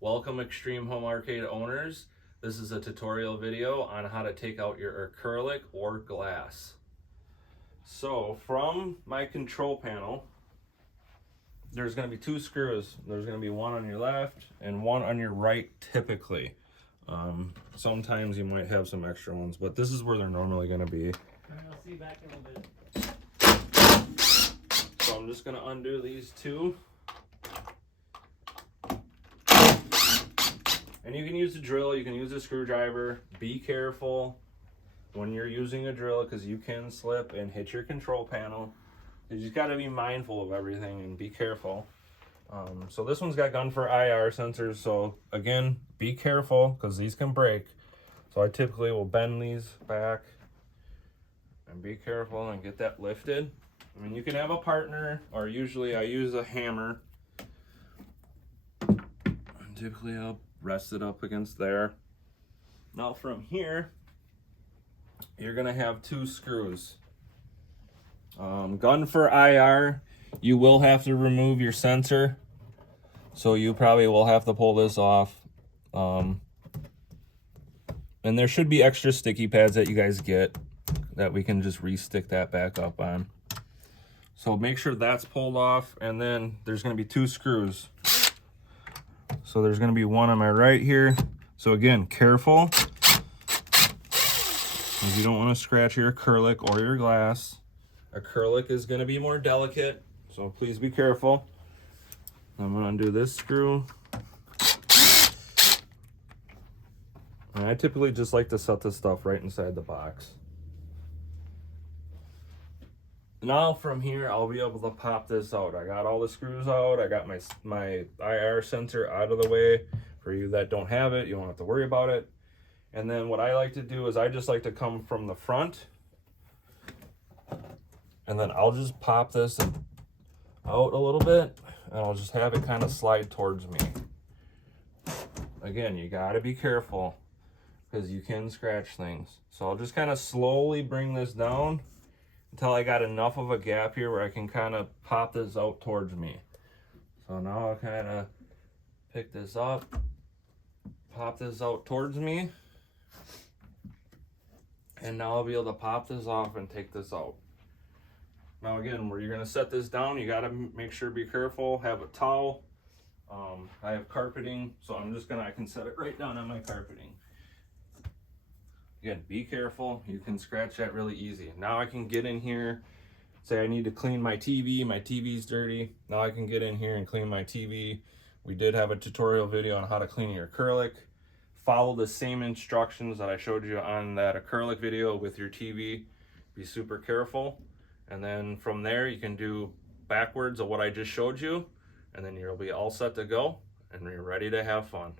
Welcome Extreme Home Arcade owners. This is a tutorial video on how to take out your acrylic or glass. So from my control panel, there's going to be two screws. There's going to be one on your left and one on your right typically. Sometimes you might have some extra ones, but this is where they're normally going to be. I'll see you back in a little bit. So I'm just going to undo these two. And you can use a drill, you can use a screwdriver. Be careful when you're using a drill because you can slip and hit your control panel. You just got to be mindful of everything and be careful. So this one's got gun for IR sensors. So again, be careful because these can break. So I typically will bend these back and be careful and get that lifted. I mean, you can have a partner, or usually I use a hammer. And typically I'll rest it up against there. Now from here, you're gonna have two screws. Gun for IR, you will have to remove your sensor. So you probably will have to pull this off. And there should be extra sticky pads that you guys get that we can just re-stick that back up on. So make sure that's pulled off, and then there's gonna be two screws. So there's gonna be one on my right here. So again, careful, because you don't wanna scratch your acrylic or your glass. Acrylic is gonna be more delicate, so please be careful. I'm gonna undo this screw. And I typically just like to set this stuff right inside the box. Now from here, I'll be able to pop this out. I got all the screws out. I got my IR sensor out of the way. For you that don't have it, you don't have to worry about it. And then what I like to do is I just like to come from the front. And then I'll just pop this out a little bit. And I'll just have it kind of slide towards me. Again, you got to be careful because you can scratch things. So I'll just kind of slowly bring this down until I got enough of a gap here where I can kind of pop this out towards me. So now I'll kind of pick this up, pop this out towards me, and now I'll be able to pop this off and take this out. Now again, where you're going to set this down, you got to make sure, be careful, have a towel. I have carpeting, so I can set it right down on my carpeting. Again, be careful. You can scratch that really easy. Now I can get in here, say I need to clean my TV's dirty. Now I can get in here and clean my TV. We did have a tutorial video on how to clean your acrylic. Follow the same instructions that I showed you on that acrylic video with your TV. Be super careful. And then from there, you can do backwards of what I just showed you. And then you'll be all set to go and you're ready to have fun.